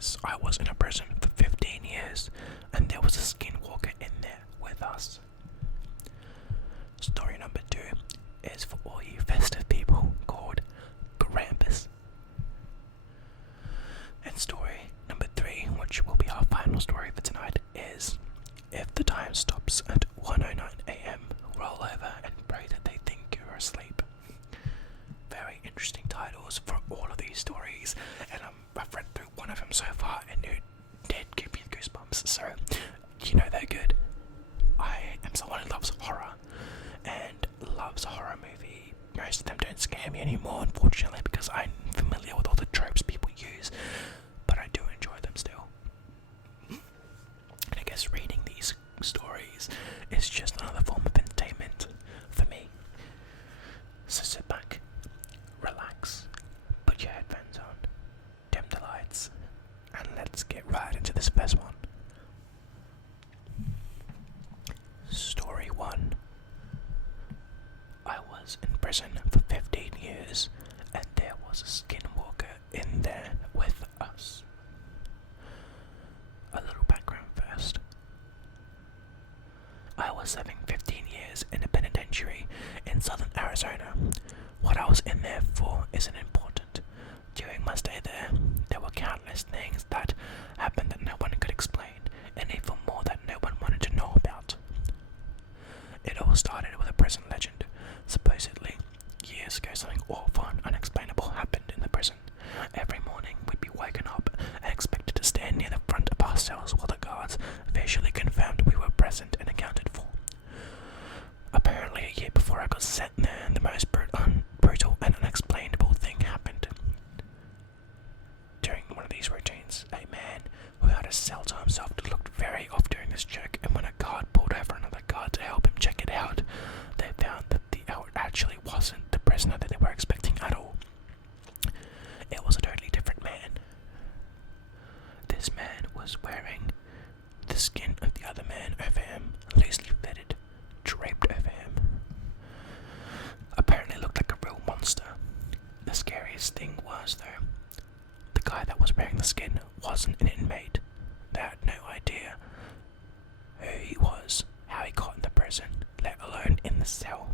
is I was in a prison for 15 years and there was a skinwalker in there with us. Story number 2 is for all you festive people called Krampus. And story number 3, which will be our final story for tonight, is if the time stops at 1:09 AM, roll over and pray that they think you're asleep. Very interesting titles for all of these stories, and I've read through one of them so far and it did give me goosebumps, so you know they're good. I am someone who loves horror and loves a horror movie. Most of them don't scare me anymore, unfortunately, because I'm familiar with all the tropes people use, but I do enjoy them still. And I guess reading these stories is just another form of entertainment for me. So sit back, relax, put your headphones on, dim the lights, and let's get right into this first one. Story 1. I was in prison for 15 years and there was a skinwalker in there with us. A little background first. I was serving 15 years in a penitentiary in southern Arizona. What I was in there for isn't important. During my stay there were countless things that happened that no one could explain, and even more that no one wanted to know about. It all started with a prison legend. Supposedly, years ago something awful and unexplainable happened in the prison. Every morning we'd be woken up and expected to stand near the front of our cells while the guards visually confirmed we were present and accounted for. Apparently a year before I got sent there, the most brutal and unexplainable thing happened. During one of these routines, a man who had a cell to himself looked very off during this check, and when a guard pulled over another guard to help him check it out, they found that the out actually wasn't the prisoner that they were expecting at all. It was a totally different man. This man was wearing the skin of the other man over him, loosely fitted, draped over him. Apparently looked like a real monster. The scariest thing was, though, the guy that was wearing the skin wasn't an inmate. They had no idea who he was, how he got in the prison, let alone in the cell.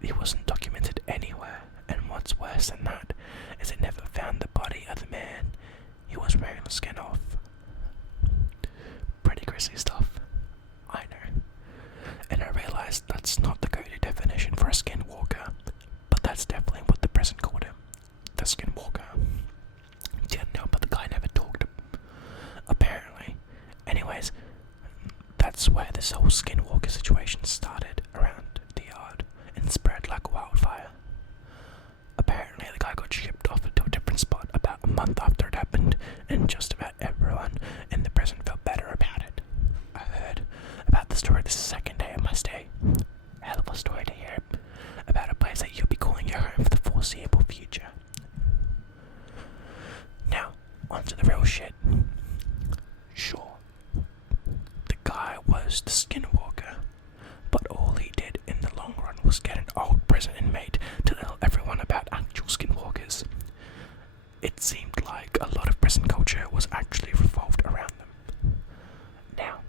He wasn't documented anywhere, and what's worse than that is it never found the body of the man he was wearing the skin of. Pretty grisly stuff, I know. And I realised that's not the coded definition for a skinwalker, but that's definitely what the prison called him, the skinwalker. Didn't know, but the guy never talked, apparently. Anyways, that's where this whole skinwalker situation started around the yard and spread like wildfire. Apparently the guy got shipped off to a different spot about a month after it happened, and just about everyone in the prison felt better about it. I heard about the story the second day of my stay. Hell of a story to hear about a place that you'll be calling your home for the foreseeable future. Now, onto the real shit. Sure, the guy was the skinwalker, but all he did in the long run was get an old prison inmate to tell everyone about actual skinwalkers. It seemed like a lot of prison culture was actually revolved around them. Now,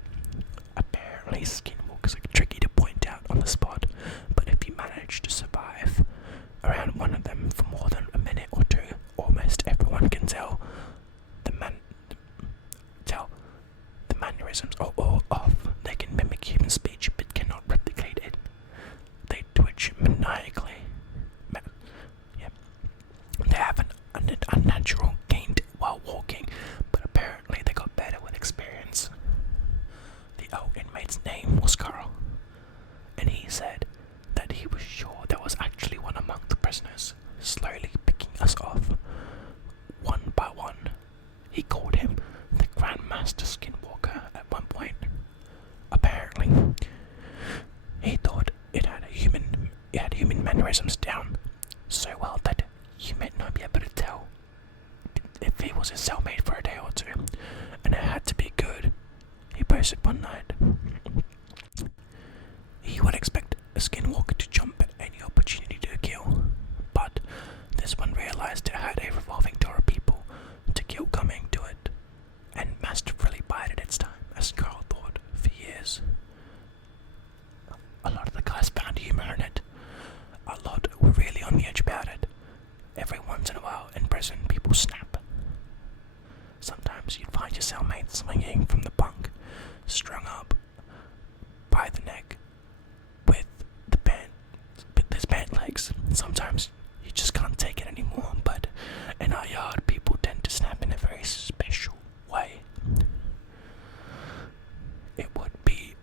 apparently skinwalkers are tricky to point out on the spot, but if you manage to survive around one of them for more than a minute or two, almost everyone can tell the mannerisms are all off. They can mimic human speech but cannot replicate it. They twitch maniacally. They have an unnatural gait while walking, but apparently they got better with experience. The old inmate's name was Carl, and he said that he was sure there was actually one among the prisoners, slowly picking us off, one by one. He called him the Grandmaster Skinwalker at one point. Apparently, he thought it had human mannerisms down so well that you might not be able to tell if he was a cellmate for a day or two, and it had to be good. He posted one night. He would expect a skinwalker to jump at any opportunity to kill, but this one realized it had a revolving door of people to kill coming.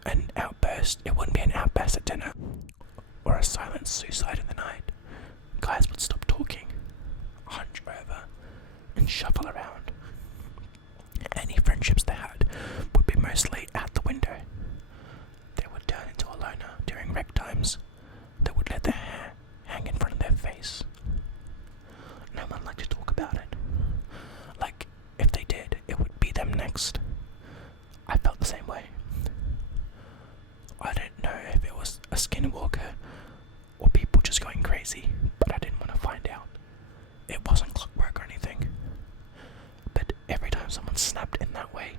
an outburst, it wouldn't be an outburst at dinner or a silent suicide in the night. Guys would stop talking, hunch over, and shuffle around. Any friendships they had would be mostly out the window. They would turn into a loner during rec times. They would let their hair hang in front of their face. No one liked to talk about it. Like, if they did, it would be them next. I felt the same way. I don't know if it was a skinwalker or people just going crazy, but I didn't want to find out. It wasn't clockwork or anything. But every time someone snapped in that way,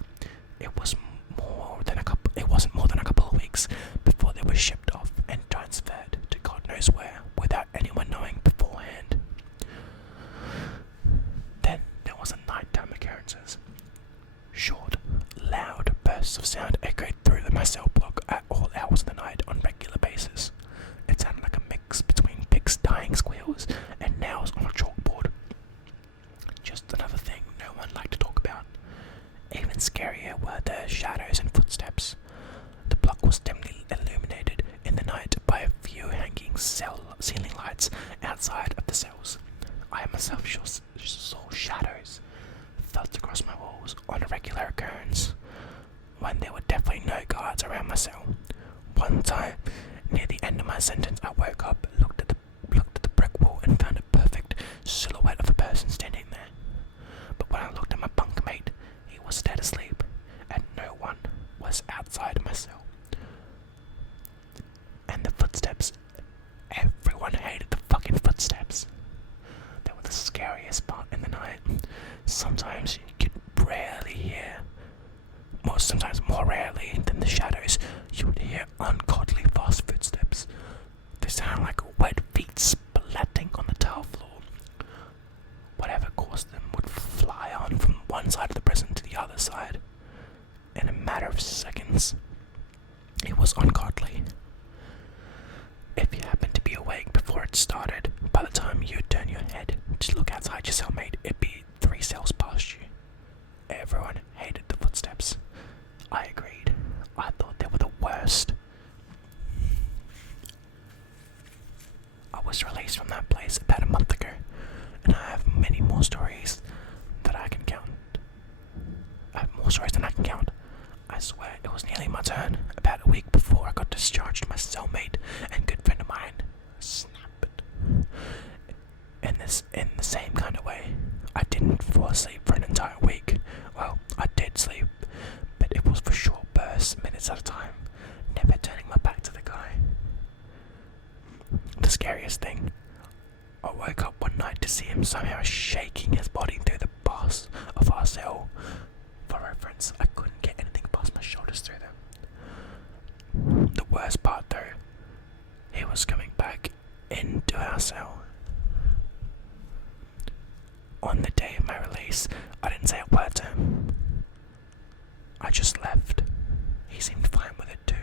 it wasn't more than a couple of weeks before they were shipped off and transferred to God knows where without anyone knowing beforehand. Then there was the nighttime occurrences. Short, loud bursts of sound echoed through my cell block at all hours of the night on regular basis. It sounded like a mix between pigs' dying squeals and nails on a chalkboard. Just another thing no one liked to talk about. Even scarier were the shadows and footsteps. The block was dimly illuminated in the night by a few hanging ceiling lights outside of the cells. I myself saw shadows felt across my walls on a regular occurrence, when there were definitely no guards around my cell. One time, near the end of my sentence, I woke up, looked at the brick wall, and found a perfect silhouette of a person standing there. But when I looked at my bunkmate, he was dead asleep, and no one was outside my cell. And the footsteps, everyone hated the fucking footsteps. They were the scariest part in the night. Sometimes you could rarely hear, sometimes more rarely than the shadows, you would hear ungodly fast footsteps. They sound like wet feet splatting on the tile floor. Whatever caused them would fly on from one side of the prison to the other side. In a matter of seconds. It was ungodly. If you happened to be awake before it started, by the time you turn your head to look outside your cellmate, it'd be 3 cells past you. Everyone hated the footsteps. I agreed. I thought they were the worst. I was released from that place about a month ago, and I have many more stories that I can count. I swear it was nearly my turn. About a week before I got discharged, my cellmate and good friend of mine snapped. In the same kind of way. I didn't fall asleep for an entire week. Well, I did sleep, but it was for short bursts, minutes at a time, never turning my back to the guy. The scariest thing, I woke up one night to see him somehow shaking his body through the bars of our cell. For reference, I couldn't get anything past my shoulders through them. The worst part though, he was coming back into our cell. On the day of my release, I didn't say a word to him. I just left. He seemed fine with it too.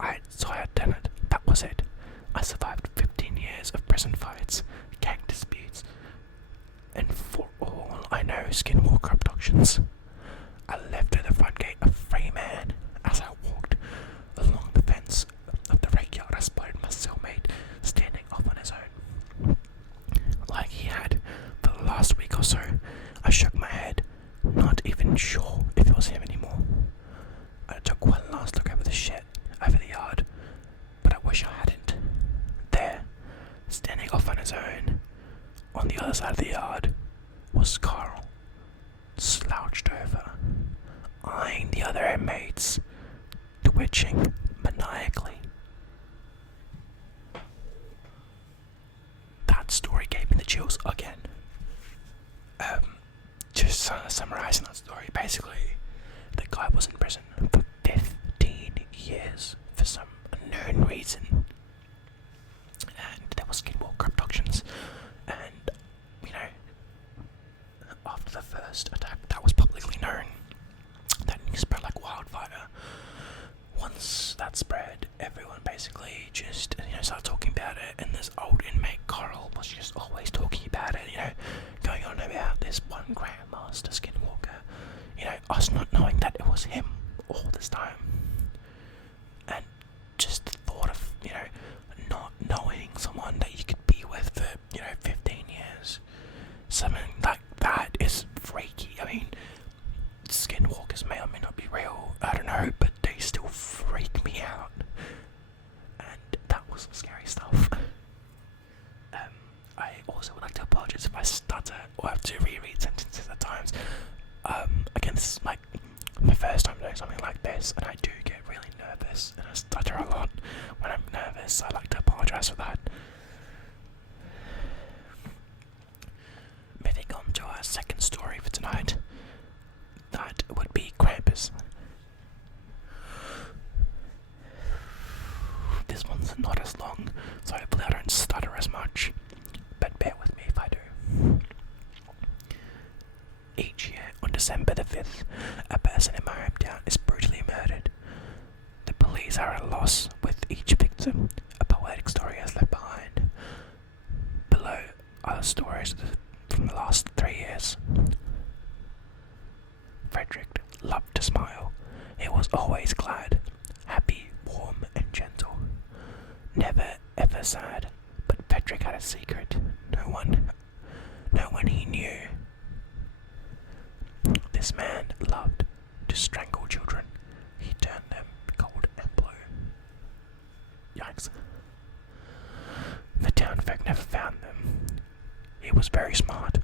I had done it. That was it. I survived 15 years of prison fights, gang disputes, and for all I know, skinwalker abductions. I left through the front gate a free man. As I walked along the fence of the rec yard, I spotted my cellmate standing off on his own. Like he had for the last week or so. I shook my head, not even sure if it was him anymore. I took one last look over the yard, but I wish I hadn't. There, standing off on his own, on the other side of the yard, was Carl, slouched over, eyeing the other inmates, twitching maniacally. That story gave me the chills again. Just summarising that story, basically, the guy was in prison for 15 years for some unknown reason. And there was skinwalker abductions. And, after the first attack that was publicly known, that news spread like wildfire. Once something like this, and I do get really nervous, and I stutter a lot when I'm nervous, so I'd like to apologise for that. Moving on to our second story for tonight, that would be Krampus. This one's not as long, so hopefully I don't stutter as much, but bear with me if I do. Each year, on December the 5th, a person in my hometown is brutally murdered. The police are at a loss with each victim. A poetic story is left behind. Below are the stories from the last 3 years. Frederick loved to smile. He was always glad, happy, warm, and gentle. Never ever sad, but Frederick had a secret. No one he knew. This man loved to strangle children. He turned them cold and blue. Yikes. The town folk never found them. He was very smart.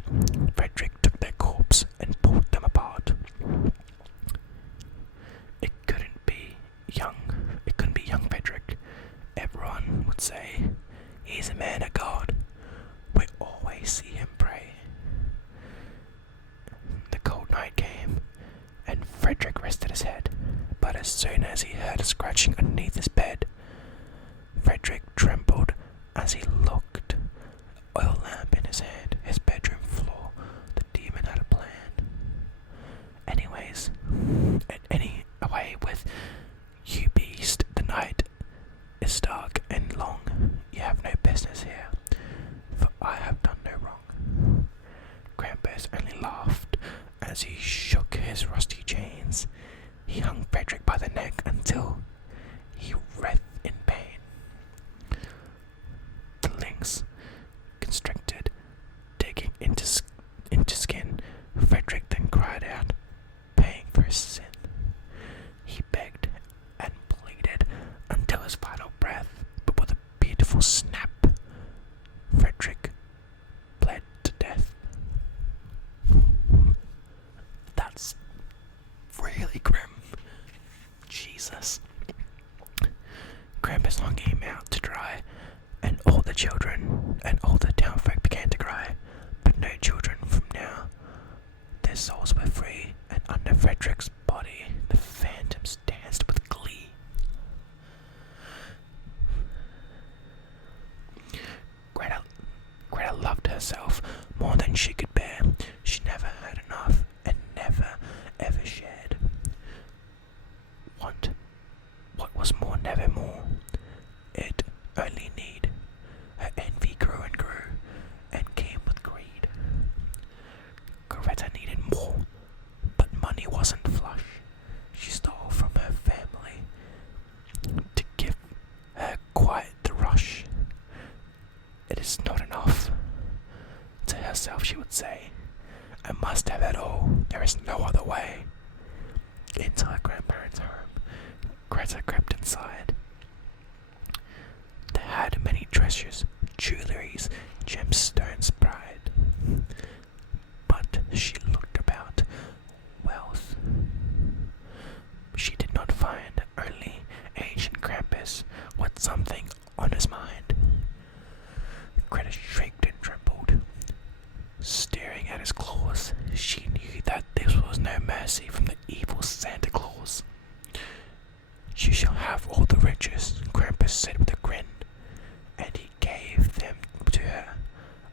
Frederick took their corpse and pulled them apart. It couldn't be young Frederick. Everyone would say, he's a man of God. We always see him pray. The cold night came, and Frederick rested his head, but as soon as he heard a scratching underneath his bed, Frederick trembled as he looked. Oil lamp in his hand, his bedroom floor. The demon had a plan. Away with you, beast. The night is dark and long. You have no business here, for I have done no wrong. Krampus only laughed as he shook his rusty chains. He hung Frederick by the neck until he writhed in pain. The lynx constricted, digging into skin. Frederick then cried out, paying for his sin. He begged and pleaded until his final breath, but with a beautiful snap, Frederick bled to death. That's really grim. Jesus. Krampus hung him out to dry, and all the children and all the town folk began to cry, but no children from now. Their souls were free, and under Frederick's body the phantoms danced with glee. Greta loved herself more than she could bear. She never had enough and never ever shared. What was more, never more. It only need. Her envy grew and grew, and came with greed. Greta needed more, but money wasn't flush. She stole from her family to give her quite the rush. It is not enough. To herself she would say, I must have it all, there is no other way. Into her grandparents' home, Greta crept inside. They had many treasures, jewelries, gemstones, pride. But she looked about wealth. She did not find only ancient Krampus with something on his mind. Greta shrieked and trembled. Staring at his claws, she knew that this was no mercy from the evil Santa Claus. You shall have all the riches, Krampus said with a grin, and he gave them to her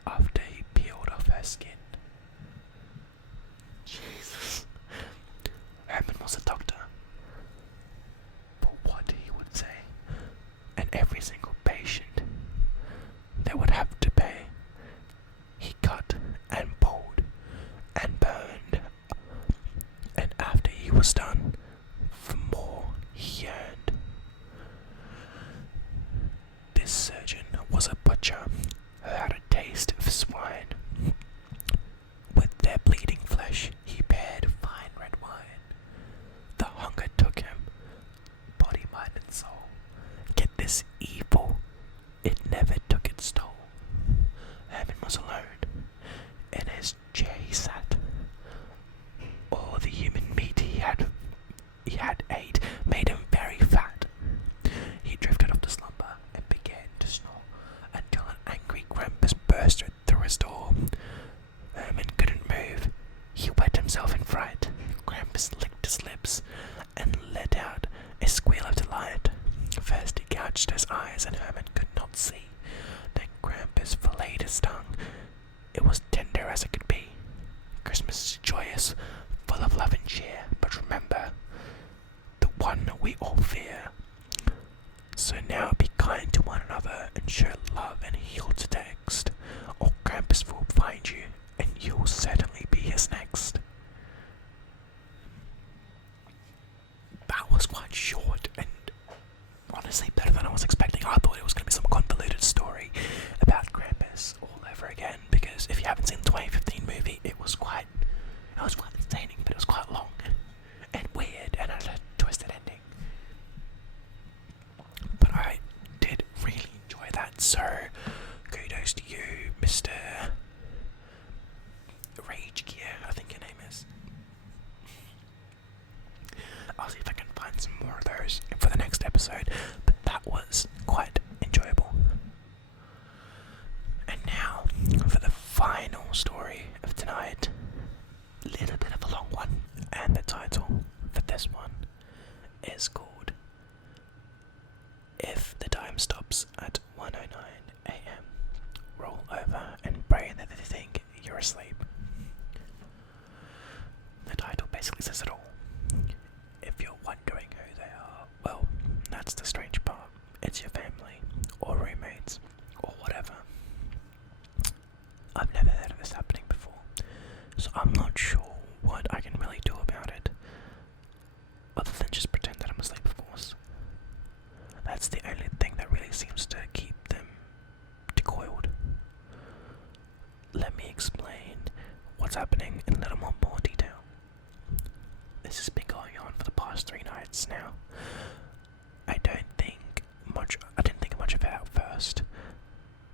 after he peeled off her skin. Jesus. Herman was a doctor. But what he would say, and every single patient they would have to pay. He cut and pulled and burned, and after he was done, for more he yearned. made him very fat. He drifted off to slumber and began to snore until an angry Krampus burst through his door. Herman couldn't move. He wet himself in fright. Krampus licked his lips and let out a squeal of delight. First he gouged his eyes and Herman could not see. Then Krampus filleted his tongue. It was tender as it could be. Christmas is joyous, full of love and cheer, but remember, the one we all fear. So now be kind to one another and show love and heal to text, or Krampus will find you and you'll certainly be his next. That was quite short and honestly better than I was expecting. I thought it was going to be some convoluted story about Krampus all over again, because if you haven't seen the 2015 movie, it was quite entertaining, but it was quite long and weird and had a twisted ending. But I did really enjoy that, so kudos to you, Mr. Rage Gear, I think your name is. I'll see if I can find some more of those for the next episode, but that was quite enjoyable. And now, for the final story of tonight. Little bit of a long one, and the title for this one is called If the Time Stops at 1:09 a.m. Roll over and pray that they think you're asleep. The title basically says it all. If you're wondering who they are, well, that's the strange part. It's your family, or roommates, or whatever. I've never heard of this happening before, so I'm not sure what I can really do about it, other than just pretend that I'm asleep, of course. That's the only thing that really seems to keep them decoiled. Let me explain what's happening in a little more detail. This has been going on for the past 3 nights now. I didn't think much of it at first,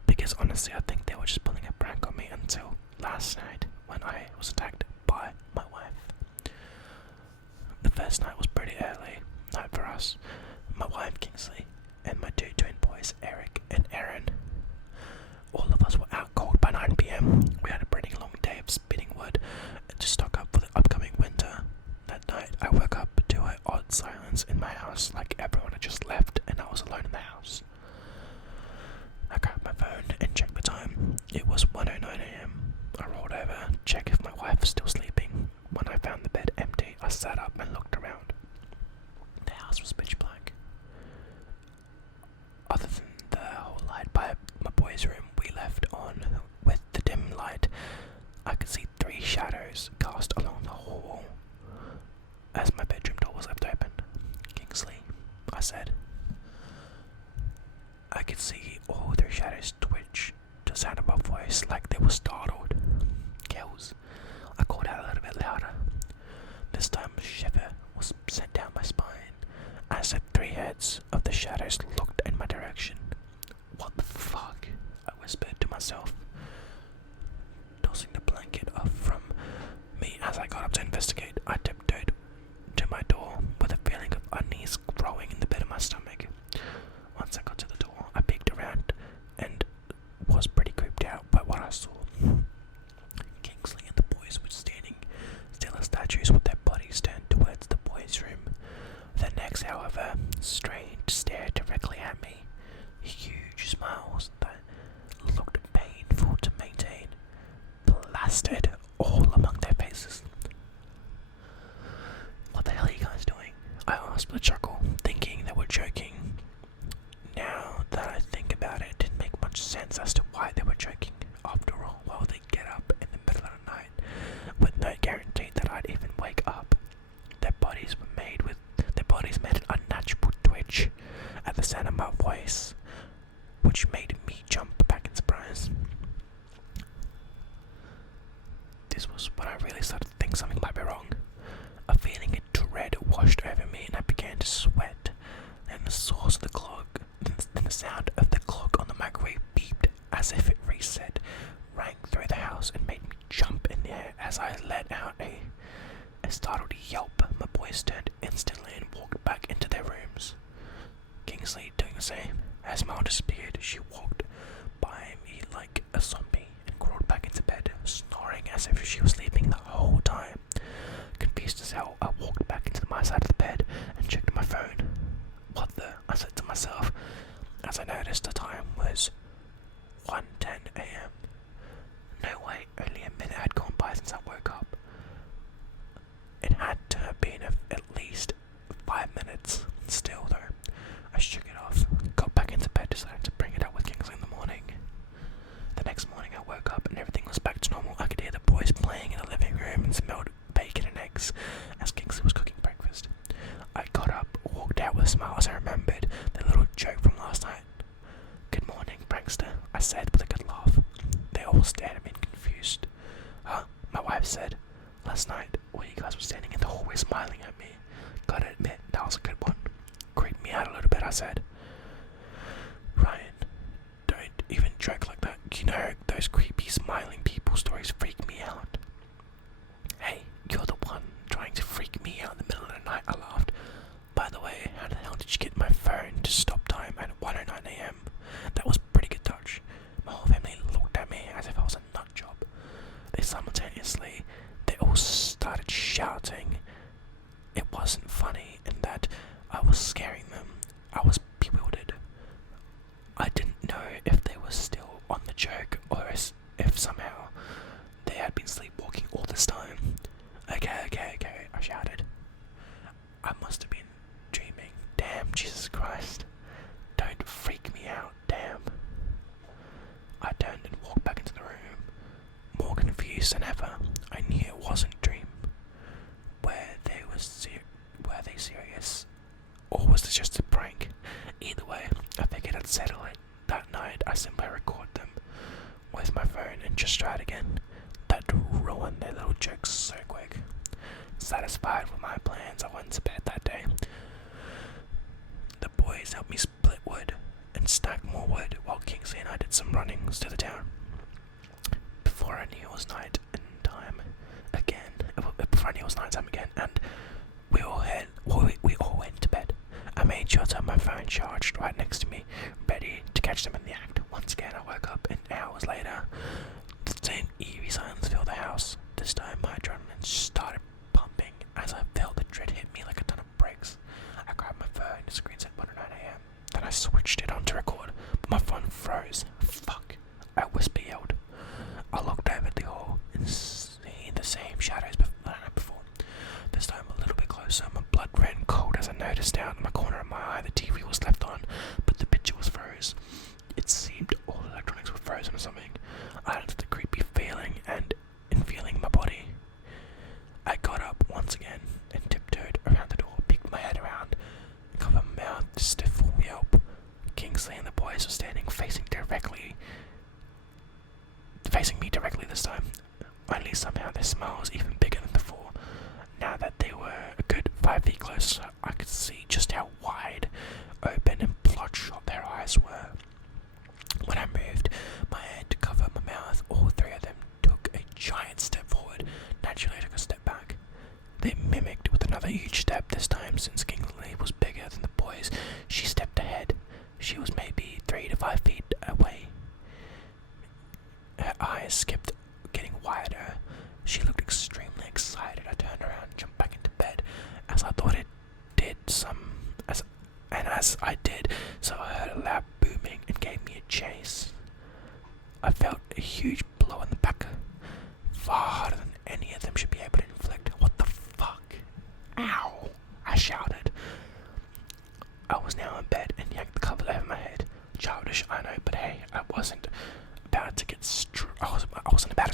because honestly I think they were just pulling a prank on me until last night when I was attacked by my wife. The first night was pretty early night for us. My wife Kingsley and my 2 twin boys Eric and Aaron. All of us were out cold by 9 p.m. We had a pretty long day of spinning wood to stock up for the upcoming winter. That night I woke up to an odd silence in my house, like everyone had just left and I was alone in the house. I grabbed my phone and checked the time. It was 1:09 a.m. I rolled over, checked if my wife was still sleeping. When I found the bed empty, I sat up and looked around. The house was pitch black. Other than the whole light by my boys' room we left on with the dim light, I could see 3 shadows cast along the hall as my bedroom door was left open. Kingsley, I said. I could see all 3 shadows twitch to the sound of my voice like they were startled. Kills. I called out a little bit louder. This time a shiver was sent down my spine as the 3 heads of the shadows looked in my direction. What the fuck? I whispered to myself, tossing the blanket off from me as I got up to investigate. I tiptoed to my door with a feeling of unease growing in the pit of my stomach. Once I got to the door, I peeked around and was pretty creeped out by what I saw. Kingsley and the boys were standing still as statues with their bodies turned towards the boys' room. Their necks, however, strained to stare directly at me. Huge smiles that looked painful to maintain plastered all among their faces. What the hell are you guys doing? I asked with a chuckle, thinking they were joking. Now that I think about it, it didn't make much sense as to why they were joking. After all, why would they get up in the middle of the night with no guarantee that I'd even wake up? Their bodies made an unnatural twitch at the sound of my voice, which made me jump back in surprise. This was when I really started to think something might be wrong. A feeling of dread washed over me and I began to sweat. Then the source of the clock, then the sound of the clock on the microwave beeped as if it reset, rang through the house and made me jump in the air as I let out a startled yelp. My boys turned instantly and walked back into was 1:10 a.m. No way, only a minute had gone by since I woke up. It had to have been at least 5 minutes. Still though, I shook it off, got back into bed, decided to bring it up with Kingsley in the morning. The next morning I woke up and everything was back to normal. I could hear the boys playing in the living room and smelled bacon and eggs as Kingsley was cooking breakfast. I got up, walked out with a smile as I remembered the little joke from last night. "Good morning, prankster," I said with a good laugh. They all stared at me confused. "Huh?" my wife said. "Last night, while you guys were standing in the hallway smiling at me. Gotta admit, that was a good one. Creeped me out a little bit," I said. "Ryan, don't even joke like that. You know, those creepy smiling people stories freak me out." "Hey, you're the one trying to freak me out in the middle of the night," I laughed. "By the way, how the hell did you get my phone to stop time at 1:09 a.m? That was a pretty good touch." My whole family looked at me as if I was a nut job. They all started shouting. It wasn't funny and that I was scaring them. I was bewildered. I didn't know if they were still on the joke or if somehow they had been sleepwalking all this time. Okay, I shouted. I must have been dreaming. Damn, Jesus Christ. Don't freak me out, damn. I turned and walked back into the room, more confused than ever. I knew it wasn't a dream. Were they serious? Or was this just a prank? Either way, I figured I'd settle it. That night, I simply recorded them with my phone and just tried again. That ruined their little jokes so quick. Satisfied with my plans, I went to bed that day. The boys helped me split wood and stack more wood while Kingsley and I did some runnings to the town. Before I knew it was night time again, and we all went to bed. I made sure to have my phone charged right next to me, ready to catch them in the act. Once again, I woke up, and hours later, the same eerie silence filled the house. This time, my adrenaline started pumping as I felt the dread hit me like a ton of bricks. I grabbed my phone, the screen said 1:09 a.m. Then I switched it on to record, but my phone froze. Fuck! I whisper yelled. I looked over at the hall and seen the same shadows before. This time a little bit closer. My blood ran cold as I noticed out in the corner of my eye the TV was left on, but the picture was froze. It seemed all electronics were frozen or something. I had the creepy feeling and in feeling my body. I got up once again and tiptoed around the door, peeked my head around, and covered my mouth to stiff full yelp. Kingsley and the boys were standing facing me directly this time. Only somehow their smile was even bigger than before. Now that they were a good 5 feet closer, I could see just how wide open and bloodshot their eyes were. When I moved my head to cover my mouth, all three of them took a giant step forward. Naturally, I took a step back. They mimicked with another huge step. This time, since Kingsley was bigger than the boys, she stepped ahead. She was maybe 3 to 5 feet away. Her eyes kept getting wider. She looked extremely excited. I turned around and jumped back into bed as I thought it did as I did, so I heard a loud booming and gave me a chase. I felt a huge blow in the back, far harder than any of them should be able to inflict. What the fuck? Ow! I shouted. I was now in bed and yanked the cover over my head. Childish, I know, but hey, I wasn't about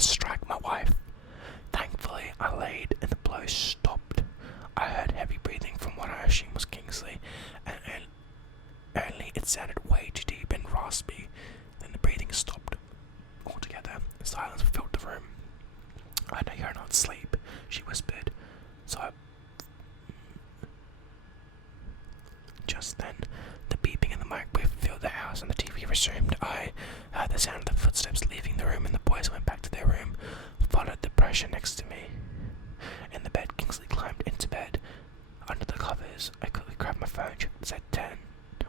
to strike my wife. Thankfully, I laid and the blow stopped. I heard heavy breathing from what I assumed was Kingsley, and only it sounded way too deep and raspy. Then the breathing stopped altogether, and silence filled the room. "I know you're not asleep," she whispered. Just then, the beeping in the microwave filled the house and the TV resumed. I heard the sound of the footsteps leaving the room, and the boys went back to their room, followed the pressure next to me. In the bed, Kingsley climbed into bed. Under the covers, I quickly grabbed my phone. It said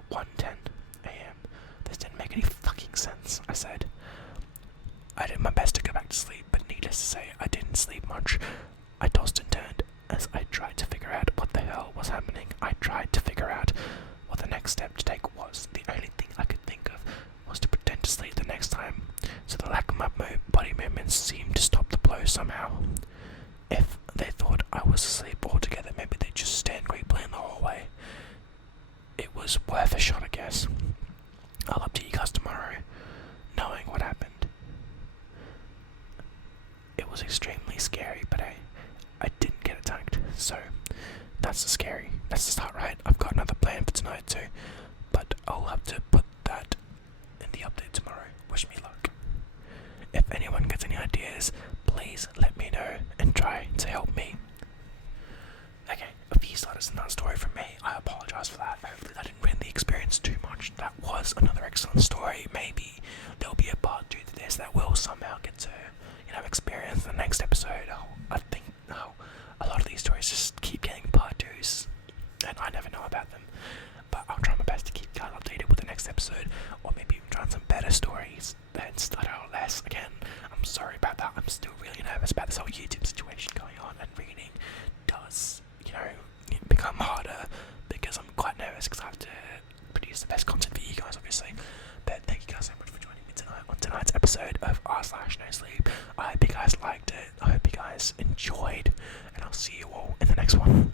1:10 a.m. This didn't make any fucking sense, I said. I did my best to go back to sleep, but needless to say, I didn't sleep much. I tossed and turned as I tried to figure out what the hell was happening. I tried to figure out what the next step to take was. The only thing I could think of was to pretend so the lack of my body movements seemed to stop the blow somehow. If they thought I was asleep altogether, maybe they'd just stand creepily in the hallway. It was worth a shot, I guess. I'll update you guys tomorrow, knowing what happened. It was extremely scary, but I didn't get attacked, so that's the scary. That's the start, right? I've got another plan for tonight too, but I'll have to put that in the update tomorrow. Wish me luck. If anyone gets any ideas, please let me know and try to help me. Okay, a few starters in that story from me. I apologise for that. Hopefully that didn't ruin the experience too much. That was another excellent story. Maybe there'll be a part 2 to this that will somehow get to, experience the next episode. I think a lot of these stories just keep getting part 2s, and I never know about them. But I'll try my best to keep you guys updated with the next episode, or maybe even try some better stories than stutter out less. Again, I'm sorry about that. I'm still really nervous about this whole YouTube situation going on, and reading does, become harder because I'm quite nervous because I have to produce the best content for you guys, obviously. But thank you guys so much for joining me tonight on tonight's episode of r/no sleep. I hope you guys liked it. I hope you guys enjoyed, and I'll see you all in the next one.